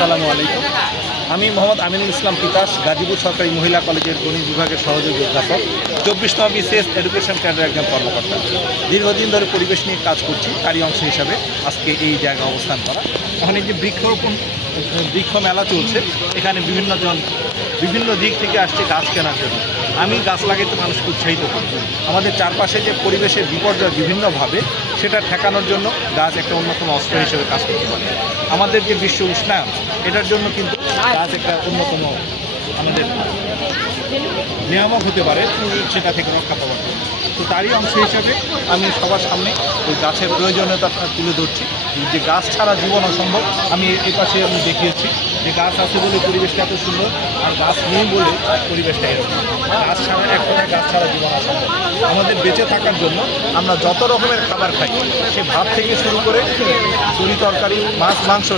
আসসালামু আলাইকুম। আমি মোহাম্মদ আমিনুল ইসলাম তিতাস, গাজীপুর সরকারি মহিলা কলেজের গণিত বিভাগের সহযোগী অধ্যাপক, 24তম বিসিএস এডুকেশন ক্যাডারের একজন কর্মকর্তা। দীর্ঘদিন ধরে পরিবেশ নিয়ে কাজ করছি, তারই অংশ হিসাবে আজকে এই জায়গায় অবস্থান করা। ওখানে যে বৃক্ষ মেলা চলছে, এখানে বিভিন্ন দিক থেকে আসছে গাছ কেনার জন্য। আমি গাছ লাগাইতে মানুষকে উৎসাহিত করি। আমাদের চারপাশে যে পরিবেশের বিপর্যয় বিভিন্নভাবে, সেটা ঠেকানোর জন্য গাছ একটা অন্যতম অস্ত্র হিসেবে কাজ করতে পারে। আমাদের যে বিশ্ব উষ্ণায়ন, এটার জন্য কিন্তু গাছ একটা অন্যতম আমাদের নিয়ামক হতে পারে সেটা থেকে রক্ষা পাওয়ার জন্য। তো তারই অংশ হিসাবে আমি সবার সামনে ওই গাছের প্রয়োজনীয়তা তুলে ধরছি, যে গাছ ছাড়া জীবন অসম্ভব। আমি এই পাশে দেখিয়েছি যে গাছ আছে বলে পরিবেশটা এত সুন্দর, আর গাছ নেই বলে পরিবেশটা এরকম। গাছ ছাড়া এক কথায় গাছ ছাড়া জীবন অসম্ভব। আমাদের বেঁচে থাকার জন্য আমরা যত রকমের খাবার খাই, সে ভাত থেকে শুরু করে তরি তরকারি, মাছ, মাংস,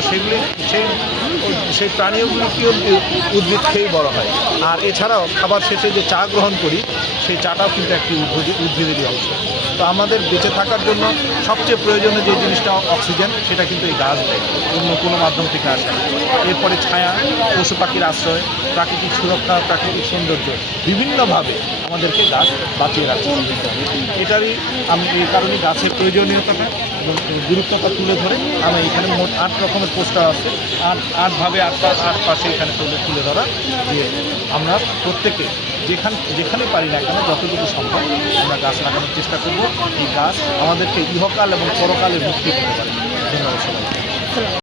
সেই প্রাণীগুলি কি উদ্ভিদ খেয়েই বড় হয়। আর এছাড়াও খাবার শেষে যে চা গ্রহণ করি, সেই চাটাও কিন্তু একটি উদ্ভিদেরই অংশ। তো আমাদের বেঁচে থাকার জন্য সবচেয়ে প্রয়োজনীয় যে জিনিসটা অক্সিজেন, সেটা কিন্তু এই গাছ দেয়, অন্য কোনো মাধ্যম থেকে আসে না। এরপরে ছায়া, পশু পাখির আশ্রয়, প্রাকৃতিক সুরক্ষা, প্রাকৃতিক সৌন্দর্য, বিভিন্নভাবে আমাদেরকে গাছ বাঁচিয়ে রাখছে। এটারই আমি এই কারণে গাছের প্রয়োজনীয়তাটা এবং গুরুত্বটা তুলে ধরে আমি এখানে মোট 8 রকমের পোস্টার আছে, আটভাবে আট পাশে এখানে তুলে ধরা, যে আমরা প্রত্যেকে যেখানে পারি না কেন যতটুকু সম্ভব আমরা গাছ লাগানোর চেষ্টা করব। এই গাছ আমাদেরকে ইহকাল এবং পরকালে মুক্তি দিতে পারে। ধন্যবাদ সবাই।